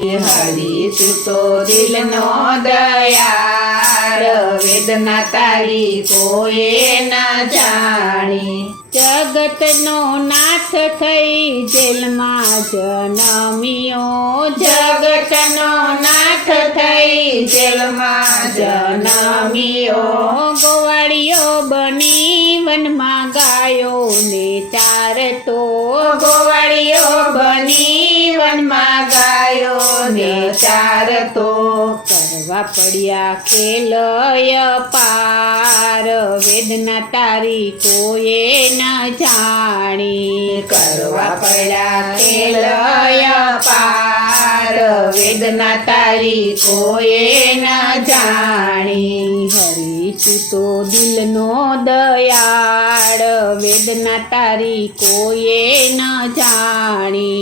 હરી તું તો દિલનો દયાળ, વેદના તારી કોઈએ ન જાણી। જગતનો નાથ થઈ જેલમાં જનમ્યો, જગતનો નાથ થઈ જેલમાં જનમ્યો। ગોવાળિયો બની વનમાં ગાયો ને ચારતો, ગોવાળિયો બની વનમાં ગાયો ને ચારતો। કરવા પડ્યા ખેલય પાર, વેદના તારી કોઈએ ન જાણી। કરવા પડ્યા ખેલય પાર, વેદના તારી કોઈએ ન જાણી। હરી તું તો દિલનો દયાળ, વેદના તારી કોઈએ ન જાણી।